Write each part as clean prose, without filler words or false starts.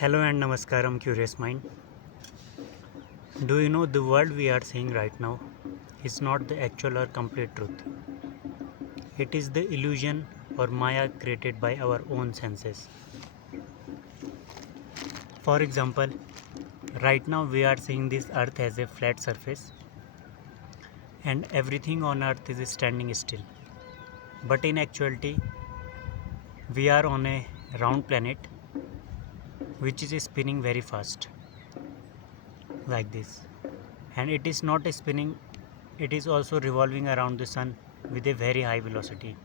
Hello and Namaskaram, Curious Mind. Do you know the world we are seeing right now is not the actual or complete truth? It is the illusion or Maya created by our own senses. For example, right now we are seeing this earth as a flat surface and everything on earth is standing still. But in actuality, we are on a round planet which is spinning very fast, like this. And it is not spinning, it is also revolving around the sun with a very high velocity,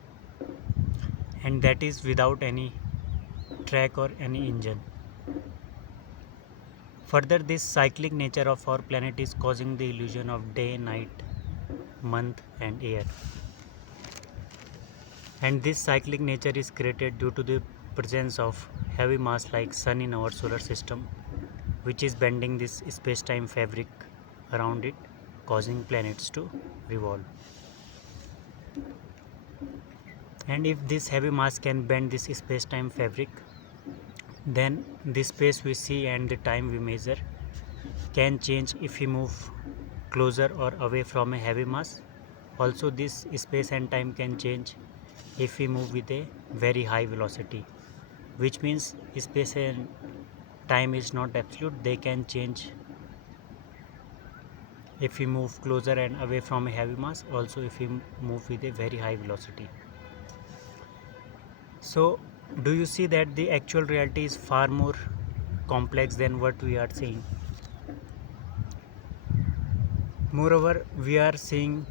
and that is without any track or any engine. Further, this cyclic nature of our planet is causing the illusion of day, night, month, and year. And this cyclic nature is created due to the presence of heavy mass like sun in our solar system, which is bending this space-time fabric around it, causing planets to revolve. And if this heavy mass can bend this space-time fabric, then the space we see and the time we measure can change if we move closer or away from a heavy mass. Also, this space and time can change if we move with a very high velocity, which means space and time is not absolute. They can change if we move closer and away from a heavy mass, also if we move with a very high velocity. So, do you see that the actual reality is far more complex than what we are seeing? Moreover, we are seeing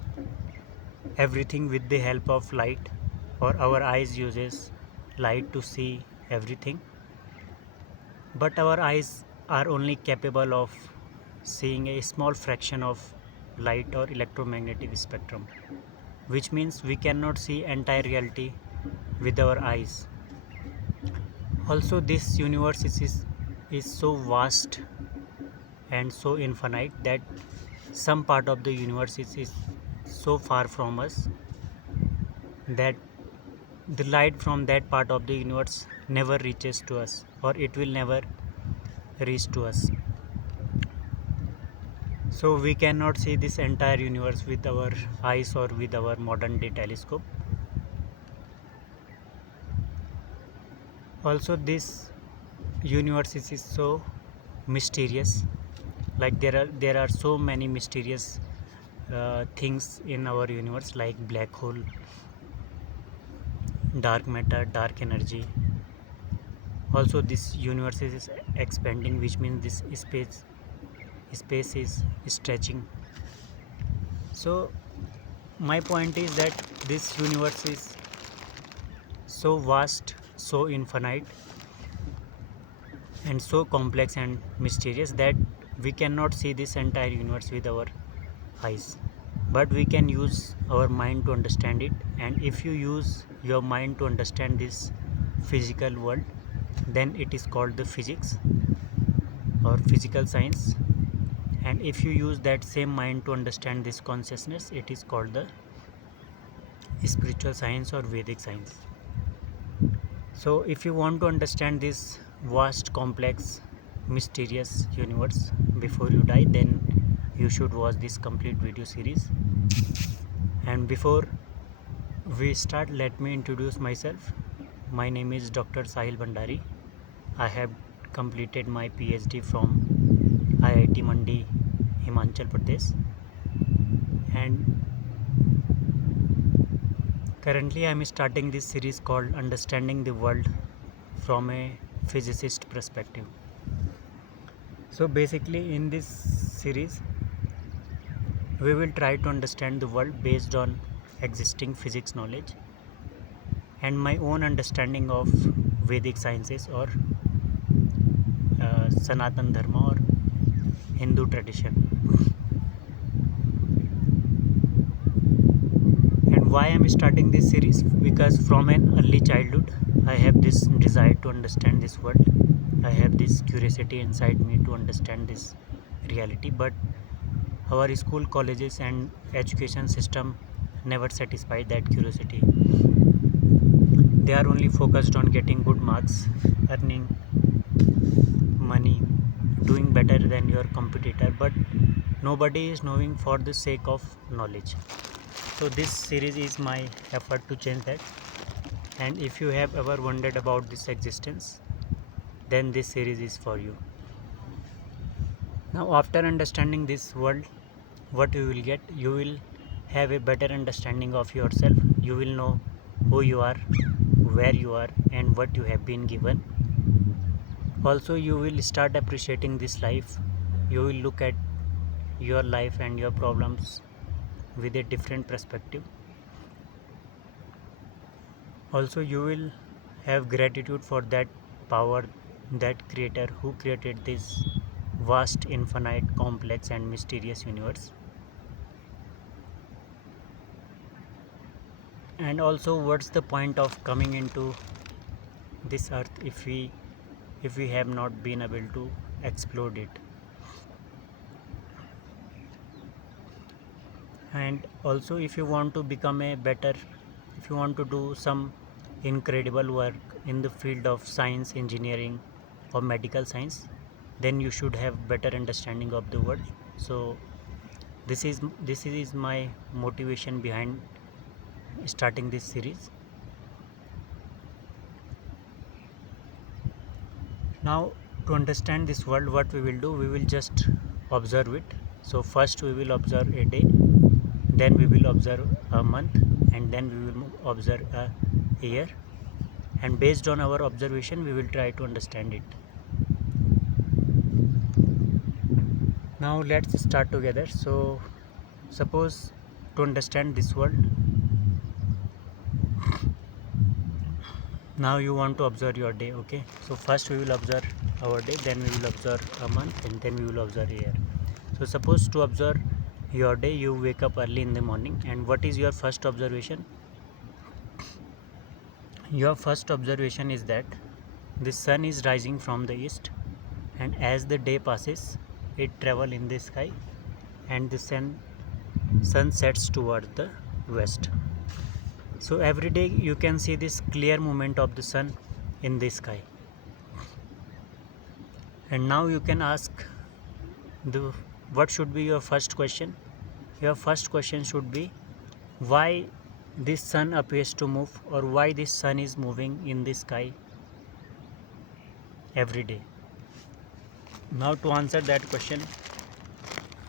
everything with the help of light, or our eyes uses light to see everything, but our eyes are only capable of seeing a small fraction of light or electromagnetic spectrum, which means we cannot see entire reality with our eyes. Also, this universe is so vast and so infinite that some part of the universe is so far from us that the light from that part of the universe never reaches to us, or it will never reach to us. So we cannot see this entire universe with our eyes or with our modern day telescope. Also, this universe is so mysterious. Like there are so many mysterious things in our universe, like black hole, dark matter, dark energy. Also, this universe is expanding, which means this space is stretching. So my point is that this universe is so vast, so infinite, and so complex and mysterious that we cannot see this entire universe with our eyes, but we can use our mind to understand it. And if you use your mind to understand this physical world, then it is called the physics or physical science. And if you use that same mind to understand this consciousness, it is called the spiritual science or Vedic science. So if you want to understand this vast, complex, mysterious universe before you die, then you should watch this complete video series. And before we start, let me introduce myself. My name is Dr. Sahil Bhandari. I have completed my PhD from IIT Mandi, Himachal Pradesh, and currently I am starting this series called Understanding the World from a Physicist Perspective. So basically, in this series we will try to understand the world based on existing physics knowledge and my own understanding of Vedic sciences or Sanatan Dharma or Hindu tradition. And why I am starting this series? Because from an early childhood I have this desire to understand this world. I have this curiosity inside me to understand this reality, but our school, colleges and education system never satisfy that curiosity. They are only focused on getting good marks, earning money, doing better than your competitor, but nobody is knowing for the sake of knowledge. So this series is my effort to change that. And if you have ever wondered about this existence, then this series is for you. Now after understanding this world, what you will get, you will have a better understanding of yourself. You will know who you are, where you are, and what you have been given. Also you will start appreciating this life. You will look at your life and your problems with a different perspective. Also you will have gratitude for that power, that creator who created this vast, infinite, complex and mysterious universe. And also, what's the point of coming into this earth if we have not been able to explore it? And also, if you want to become a better, if you want to do some incredible work in the field of science, engineering or medical science, then you should have better understanding of the world. So this is my motivation behind starting this series. Now to understand this world, what we will do, we will just observe it. So first we will observe a day, then we will observe a month, and then we will observe a year, and based on our observation we will try to understand it. Now let's start together. So suppose, to understand this world, now you want to observe your day. Okay, so first we will observe our day, then we will observe a month, and then we will observe a year. So suppose, to observe your day, you wake up early in the morning, and what is your first observation? Your first observation is that the sun is rising from the east, and as the day passes it travels in the sky, and the sun sets towards the west. So every day you can see this clear movement of the sun in the sky. And now you can ask, the what should be your first question? Your first question should be, why this sun appears to move, or why this sun is moving in the sky every day. Now to answer that question,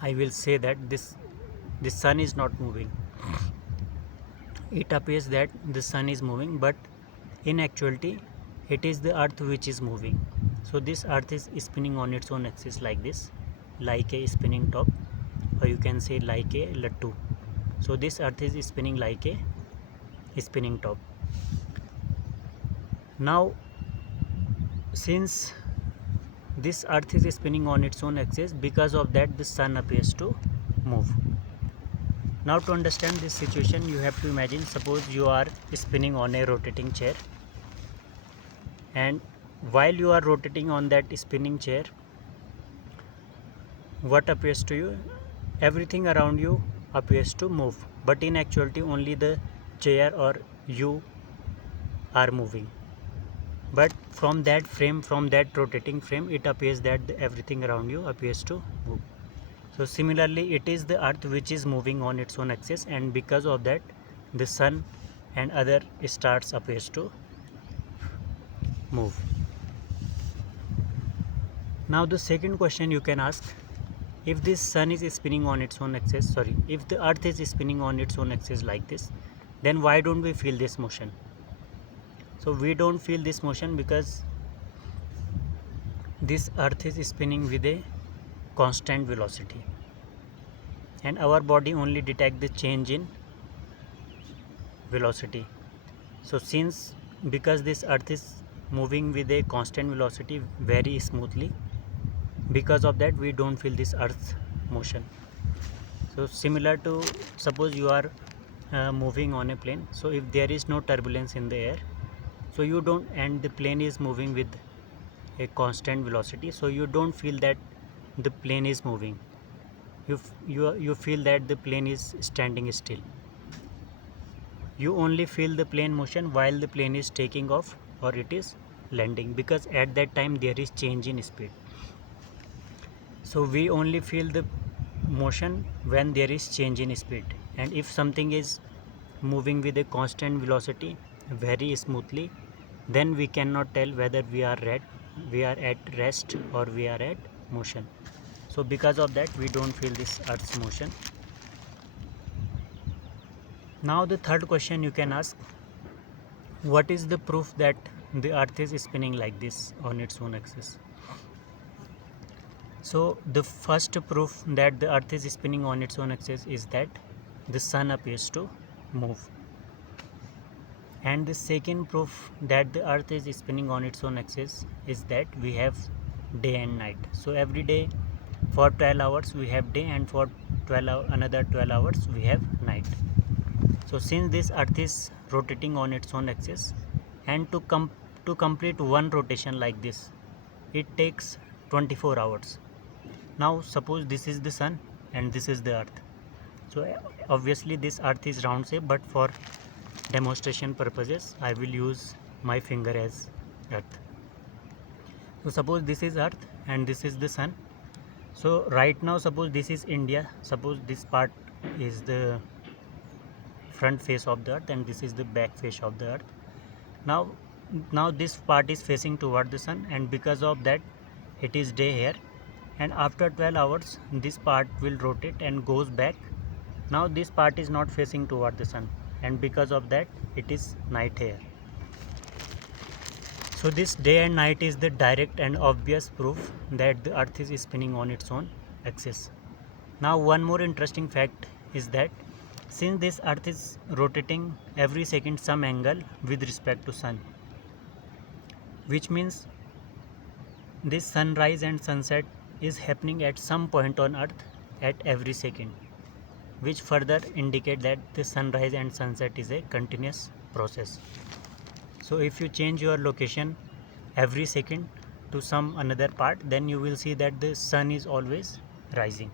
I will say that this sun is not moving. It appears that the sun is moving, but in actuality it is the earth which is moving. So this earth is spinning on its own axis like this, like a spinning top, or you can say like a lattu. So this earth is spinning like a spinning top. Now since this earth is spinning on its own axis, because of that the sun appears to move. Now to understand this situation, you have to imagine, suppose you are spinning on a rotating chair, and while you are rotating on that spinning chair, what appears to you? Everything around you appears to move, but in actuality only the chair or you are moving. But from that frame, from that rotating frame, it appears that everything around you appears to move. So similarly, it is the earth which is moving on its own axis, and because of that the sun and other stars appears to move. Now the second question you can ask, if this sun is spinning on its own axis, if the earth is spinning on its own axis like this, then why don't we feel this motion? So we don't feel this motion because this earth is spinning with a constant velocity, and our body only detect the change in velocity. So because this earth is moving with a constant velocity very smoothly, because of that we don't feel this earth motion. So similar to, suppose you are moving on a plane, so if there is no turbulence in the air, so you don't, and the plane is moving with a constant velocity, so you don't feel that the plane is moving. You feel that the plane is standing still. You only feel the plane motion while the plane is taking off or it is landing, because at that time there is change in speed. So we only feel the motion when there is change in speed, and if something is moving with a constant velocity very smoothly, then we cannot tell whether we are at rest or we are at motion. So because of that we don't feel this earth's motion. Now the third question you can ask, what is the proof that the earth is spinning like this on its own axis? So the first proof that the earth is spinning on its own axis is that the sun appears to move. And the second proof that the earth is spinning on its own axis is that we have day and night. So every day for 12 hours we have day, and for another 12 hours we have night. So since this earth is rotating on its own axis, and to complete one rotation like this, it takes 24 hours. Now suppose this is the sun and this is the earth. So obviously this earth is round shape, but for demonstration purposes I will use my finger as earth. So suppose this is earth and this is the sun. So right now suppose this is India, suppose this part is the front face of the earth and this is the back face of the earth. Now this part is facing toward the sun, and because of that it is day here, and after 12 hours this part will rotate and goes back. Now this part is not facing toward the sun, and because of that it is night here. So this day and night is the direct and obvious proof that the earth is spinning on its own axis. Now one more interesting fact is that since this earth is rotating every second some angle with respect to sun, which means this sunrise and sunset is happening at some point on earth at every second, which further indicate that the sunrise and sunset is a continuous process. So if you change your location every second to some another part, then you will see that the sun is always rising.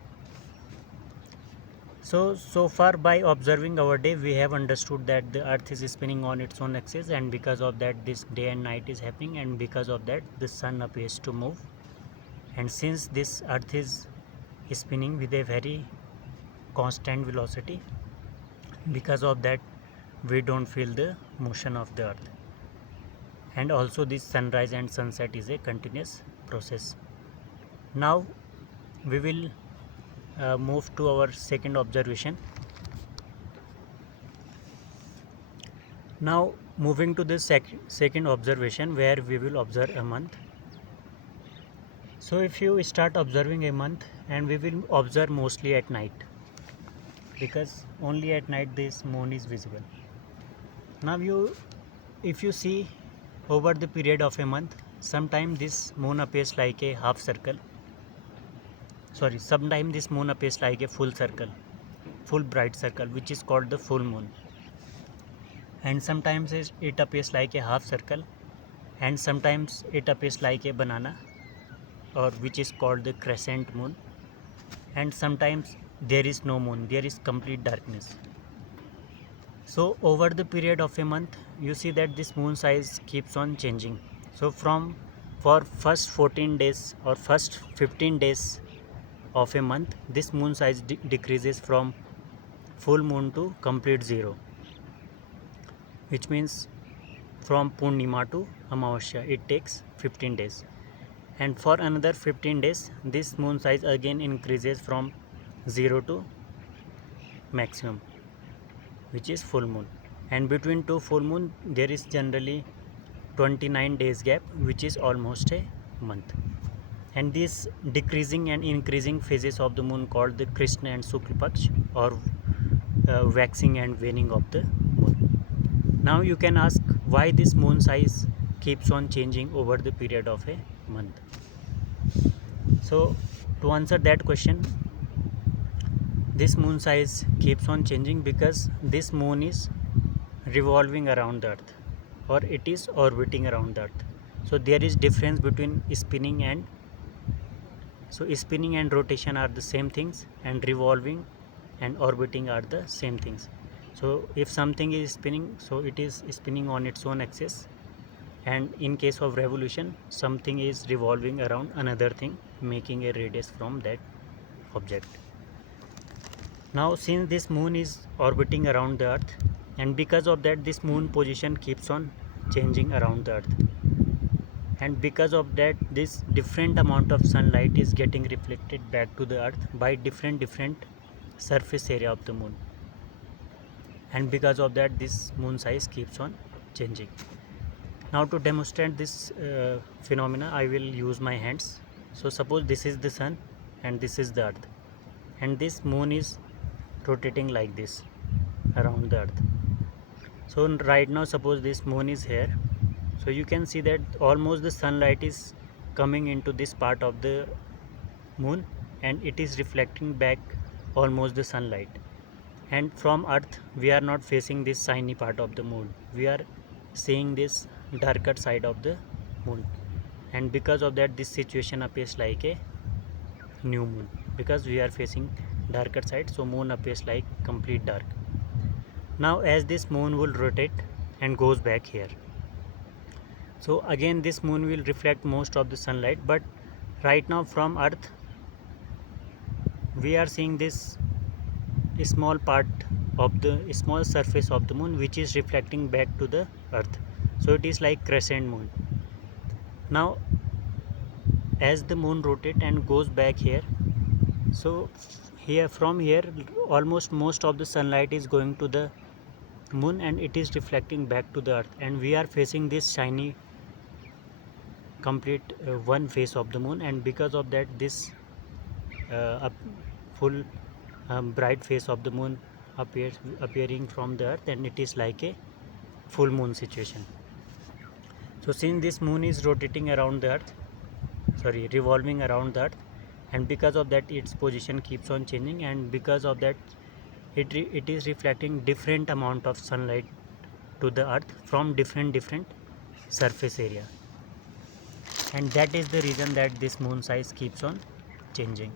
So far by observing our day we have understood that the earth is spinning on its own axis, and because of that this day and night is happening, and because of that the sun appears to move. And since this earth is spinning with a very constant velocity, because of that we don't feel the motion of the earth. And also this sunrise and sunset is a continuous process. Now we will move to our second observation. Now moving to the second observation, where we will observe a month. So if you start observing a month, and we will observe mostly at night, because only at night this moon is visible. Now if you see over the period of a month, sometimes this moon appears like a half circle. Sometimes this moon appears like a full circle, full bright circle, which is called the full moon. And sometimes it appears like a half circle, and sometimes it appears like a banana, or which is called the crescent moon. And sometimes there is no moon, there is complete darkness. So over the period of a month you see that this moon size keeps on changing. So for first 14 days or first 15 days of a month, this moon size decreases from full moon to complete zero, which means from Purnima to Amavasya it takes 15 days. And for another 15 days this moon size again increases from 0 to maximum, which is full moon. And between two full moon there is generally 29 days gap, which is almost a month. And these decreasing and increasing phases of the moon called the Krishna and Shukla Paksh, or waxing and waning of the moon. Now you can ask why this moon size keeps on changing over the period of a month. So to answer that question, this moon size keeps on changing because this moon is revolving around the earth, or it is orbiting around the earth. So there is difference between spinning and rotation are the same things, and revolving and orbiting are the same things. So if something is spinning, so it is spinning on its own axis, and in case of revolution, something is revolving around another thing, making a radius from that object. Now since this moon is orbiting around the earth, and because of that this moon position keeps on changing around the earth, and because of that this different amount of sunlight is getting reflected back to the earth by different surface area of the moon, and because of that this moon size keeps on changing. Now to demonstrate this phenomena, I will use my hands. So suppose this is the sun and this is the earth, and this moon is rotating like this around the earth. So right now suppose this moon is here, so you can see that almost the sunlight is coming into this part of the moon, and it is reflecting back almost the sunlight. And from earth we are not facing this shiny part of the moon, we are seeing this darker side of the moon, and because of that this situation appears like a new moon, because we are facing darker side, so moon appears like complete dark. Now as this moon will rotate and goes back here, so again this moon will reflect most of the sunlight, but right now from earth we are seeing this small part of the small surface of the moon which is reflecting back to the earth, so it is like crescent moon. Now as the moon rotates and goes back here, so here from here almost most of the sunlight is going to the moon and it is reflecting back to the earth, and we are facing this shiny complete one face of the moon, and because of that this full bright face of the moon appearing from the earth, and it is like a full moon situation. So since this moon is rotating around the earth, revolving around the earth, and because of that its position keeps on changing, and because of that it is reflecting different amount of sunlight to the earth from different surface area, and that is the reason that this moon size keeps on changing.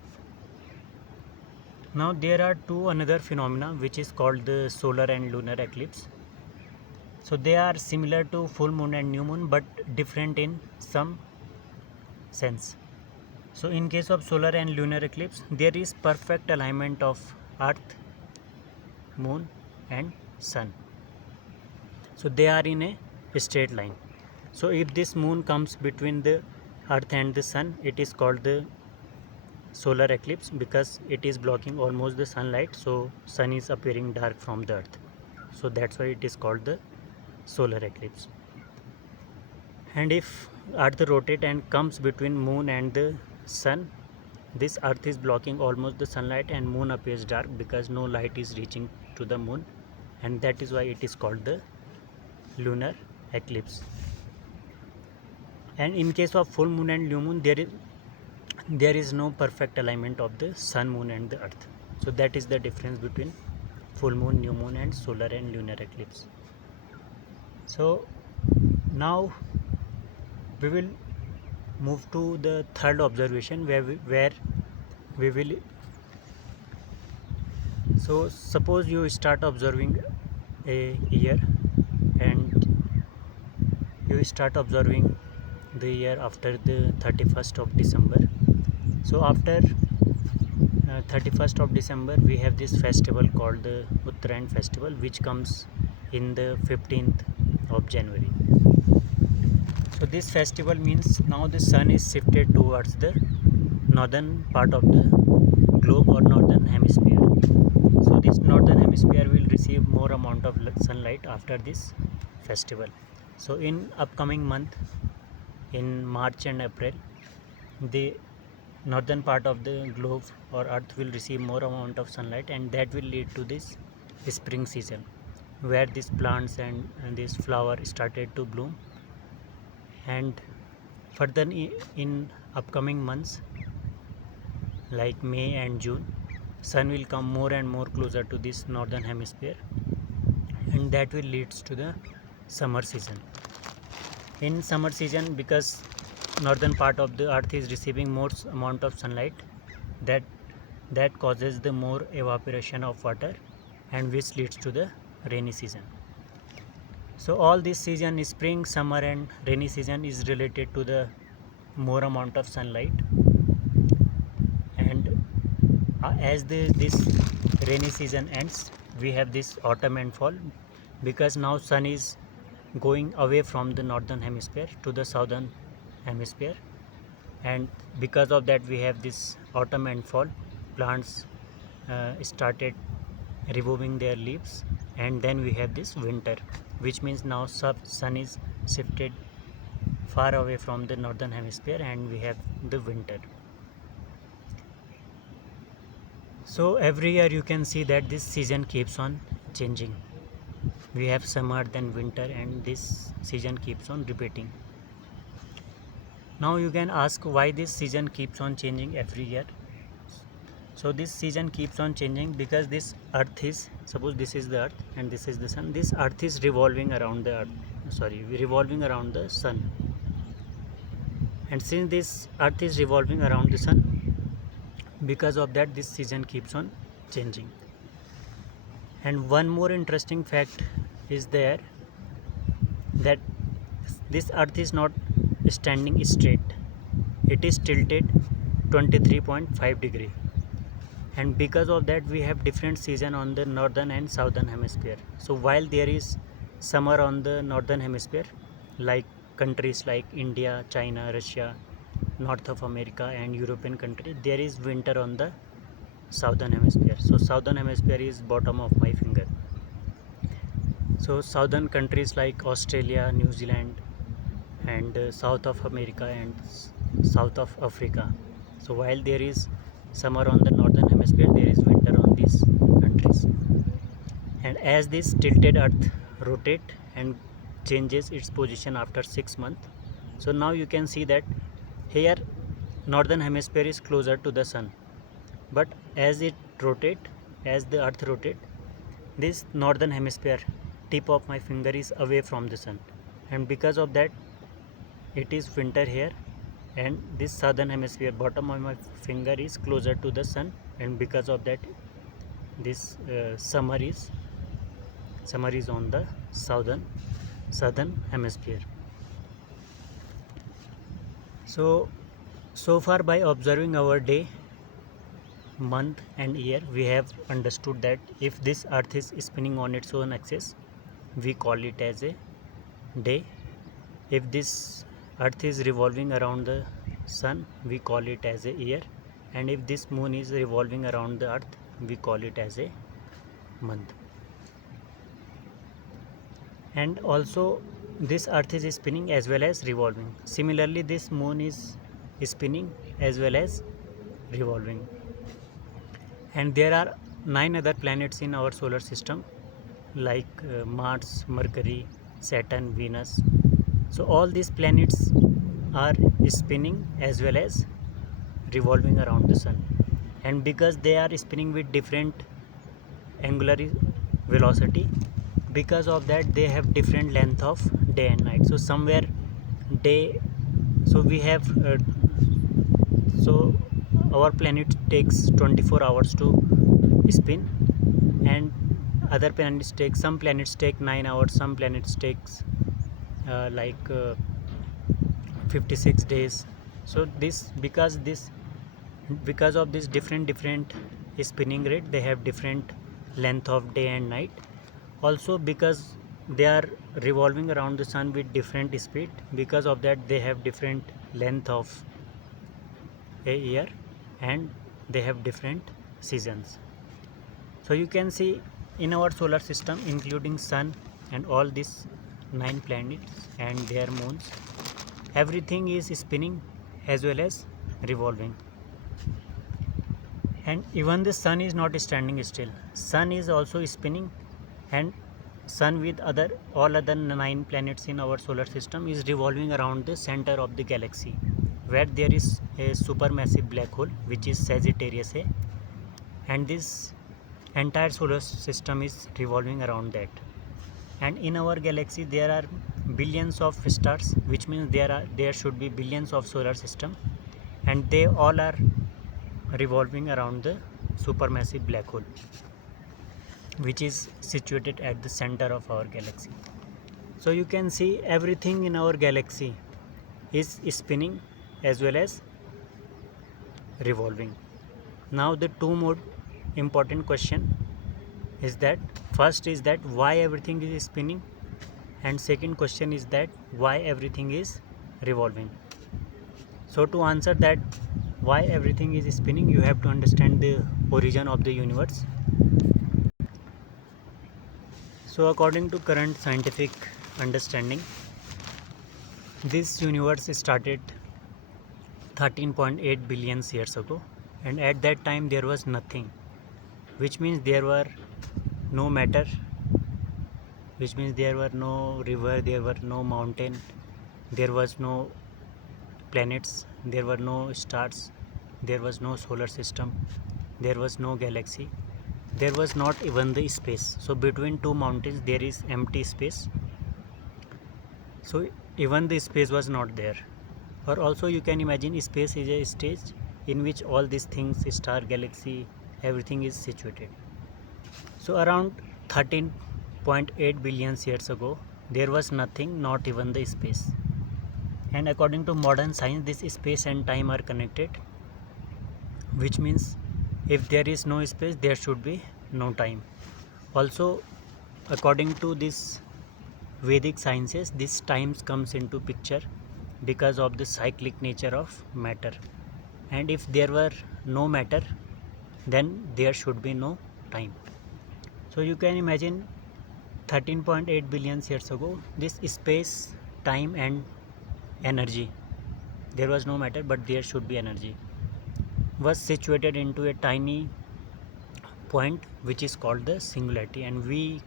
Now there are two another phenomena which is called the solar and lunar eclipse. So they are similar to full moon and new moon but different in some sense. So in case of solar and lunar eclipse, there is perfect alignment of earth, moon and sun, so they are in a straight line. So if this moon comes between the earth and the sun, it is called the solar eclipse because it is blocking almost the sunlight, so sun is appearing dark from the earth, so that's why it is called the solar eclipse. And if earth rotate and comes between moon and the sun, this earth is blocking almost the sunlight and moon appears dark because no light is reaching to the moon, and that is why it is called the lunar eclipse. And in case of full moon and new moon, there is no perfect alignment of the sun, moon and the earth, so that is the difference between full moon, new moon and solar and lunar eclipse. So now we will move to the third observation where we will so suppose you start observing a year, and you start observing the year after the 31st of December. So after 31st of December we have this festival called the Uttarayan festival, which comes in the 15th of January. So this festival means now the sun is shifted towards the northern part of the globe or northern hemisphere. So this northern hemisphere will receive more amount of sunlight after this festival. So in upcoming month, in March and April, the northern part of the globe or earth will receive more amount of sunlight, and that will lead to this spring season where these plants and this flower started to bloom. And further in upcoming months like May and June, sun will come more and more closer to this northern hemisphere, and that will leads to the summer season. In summer season, because northern part of the earth is receiving more amount of sunlight, that causes the more evaporation of water, and which leads to the rainy season. So all this season, spring, summer and rainy season, is related to the more amount of sunlight. And as this rainy season ends, we have this autumn and fall, because now sun is going away from the northern hemisphere to the southern hemisphere, and because of that we have this autumn and fall. Plants started removing their leaves, and then we have this winter, which means now sun is shifted far away from the northern hemisphere and we have the winter. So every year you can see that this season keeps on changing. We have summer, then winter, and this season keeps on repeating. Now you can ask why this season keeps on changing every year. So this season keeps on changing because this earth is, suppose this is the earth and this is the sun. This earth is revolving around the sun. And since this earth is revolving around the sun, because of that this season keeps on changing. And one more interesting fact is there, that this earth is not standing straight, it is tilted 23.5 degree, and because of that we have different season on the northern and southern hemisphere. So while there is summer on the northern hemisphere, like countries like India, China, Russia, North of America and European country, there is winter on the southern hemisphere. So southern hemisphere is bottom of my finger. So southern countries like Australia, New Zealand and South of America and South of Africa. So while there is summer on the northern hemisphere, there is winter on these countries. And as this tilted earth rotate and changes its position after 6 months, so now you can see that here northern hemisphere is closer to the sun, but as it rotate, as the earth rotate, this northern hemisphere tip of my finger is away from the sun, and because of that it is winter here, and this southern hemisphere bottom of my finger is closer to the sun, and because of that this summer is on the southern hemisphere. So far by observing our day, month and year, we have understood that if this earth is spinning on its own axis, we call it as a day. If this earth is revolving around the sun, we call it as a year, and if this moon is revolving around the earth, we call it as a month. And also this earth is spinning as well as revolving. Similarly, this moon is spinning as well as revolving. And there are 9 other planets in our solar system, like Mars, Mercury, Saturn, Venus. So all these planets are spinning as well as revolving around the sun, and because they are spinning with different angular velocity, because of that they have different length of day and night. So somewhere day, so we have so our planet takes 24 hours to spin, and other planets take, some planets take 9 hours, some planets takes 56 days. So this because of this different spinning rate, they have different length of day and night. Also because they are revolving around the sun with different speed, because of that they have different length of a year, and they have different seasons. So you can see in our solar system, including sun and all these 9 planets and their moons, everything is spinning as well as revolving. And even the sun is not standing still, sun is also spinning, and sun with all other 9 planets in our solar system is revolving around the center of the galaxy, where there is a supermassive black hole, which is Sagittarius A, and this entire solar system is revolving around that. And in our galaxy there are billions of stars, which means there should be billions of solar system, and they all are revolving around the supermassive black hole, which is situated at the center of our galaxy. So you can see everything in our galaxy is spinning as well as revolving. Now the two more important question is that, first is that why everything is spinning, and second question is that why everything is revolving. So to answer that why everything is spinning, you have to understand the origin of the universe. So according to current scientific understanding, this universe started 13.8 billion years ago, and at that time there was nothing, which means there were no matter, which means there were no river, there were no mountain, there was no planets, there were no stars, there was no solar system, there was no galaxy, there was not even the space. So between two mountains there is empty space, so even the space was not there. Or also you can imagine space is a stage in which all these things, star, galaxy, everything is situated. So around 13.8 billion years ago there was nothing, not even the space. And according to modern science, this space and time are connected, which means if there is no space there should be no time. Also according to this Vedic sciences, this time comes into picture because of the cyclic nature of matter, and if there were no matter then there should be no time. So you can imagine 13.8 billion years ago, this space, time and energy, there was no matter but there should be energy, was situated into a tiny point which is called the singularity, and we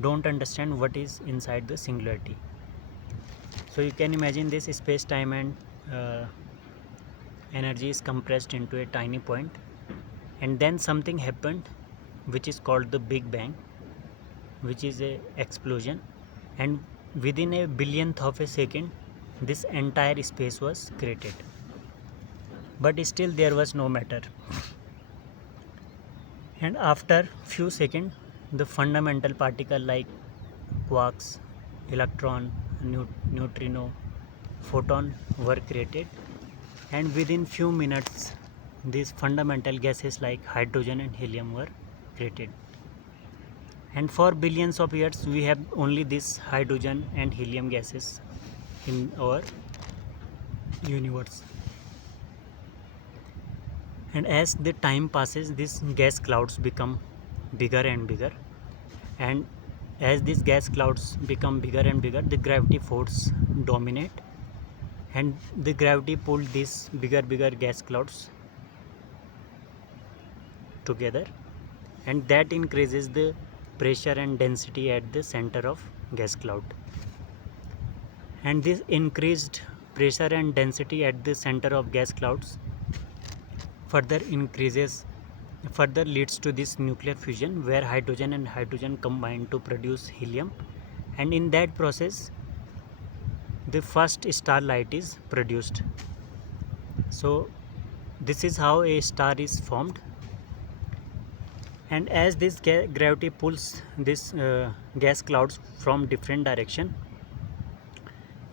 don't understand what is inside the singularity. So you can imagine this space, time and energy is compressed into a tiny point, and then something happened which is called the Big Bang, which is a explosion, and within a billionth of a second this entire space was created, but still there was no matter. And after few seconds the fundamental particle like quarks, electron, neutrino, photon were created, and within few minutes these fundamental gases like hydrogen and helium were created. And for billions of years we have only this hydrogen and helium gases in our universe. And as the time passes, these gas clouds become bigger and bigger, and as these gas clouds become bigger and bigger, the gravity force dominate, and the gravity pulled these bigger gas clouds together, and that increases the pressure and density at the center of gas cloud. And this increased pressure and density at the center of gas clouds further leads to this nuclear fusion, where hydrogen and hydrogen combine to produce helium, and in that process the first starlight is produced. So this is how a star is formed. And as this gravity pulls this gas clouds from different direction,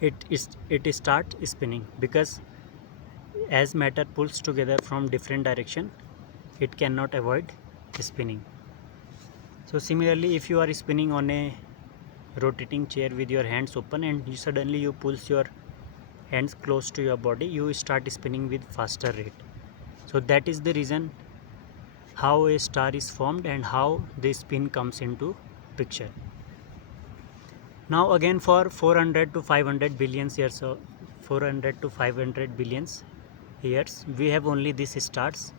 it starts spinning, because as matter pulls together from different direction, it cannot avoid spinning. So similarly, if you are spinning on a rotating chair with your hands open, and suddenly you pulls your hands close to your body, you start spinning with faster rate. So that is the reason how a star is formed and how the spin comes into picture. Now again, for 400 to 500 billion years, 400 to 500 billions years, we have only these stars,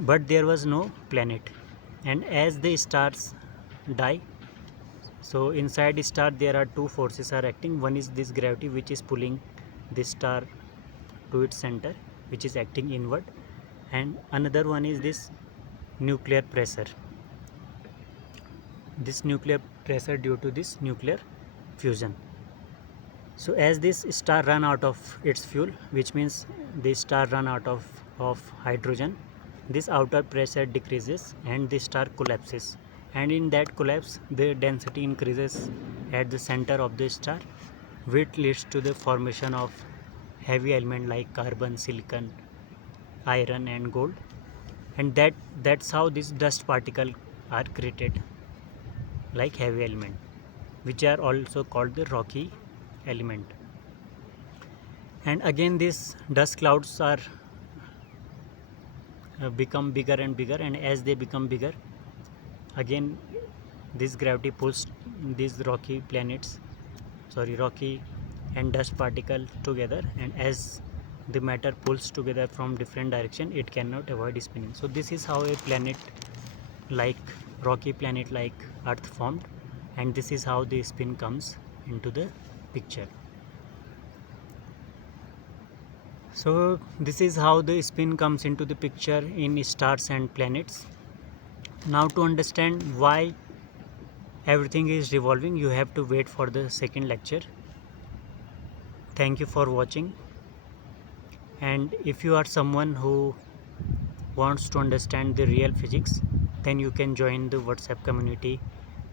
but there was no planet. And as the stars die, so inside the star there are two forces are acting. One is this gravity which is pulling this star to its center, which is acting inward, and another one is this nuclear pressure. This nuclear pressure due to this nuclear fusion. So as this star run out of its fuel, which means this star run out of hydrogen, this outer pressure decreases and the star collapses, and in that collapse the density increases at the center of the star, which leads to the formation of heavy element like carbon, silicon, iron and gold, and that's how these dust particles are created like heavy element, which are also called the rocky element. And again these dust clouds are become bigger and bigger, and as they become bigger, again this gravity pulls these rocky and dust particle together, and as the matter pulls together from different direction, it cannot avoid spinning. So this is how a planet like rocky planet like Earth formed, and this is how the spin comes into the picture. So this is how the spin comes into the picture in stars and planets. Now to understand why everything is revolving, you have to wait for the second lecture. Thank you for watching, and if you are someone who wants to understand the real physics, then you can join the WhatsApp community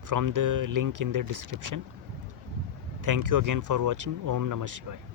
from the link in the description. Thank you again for watching. Om Namah Shivaya.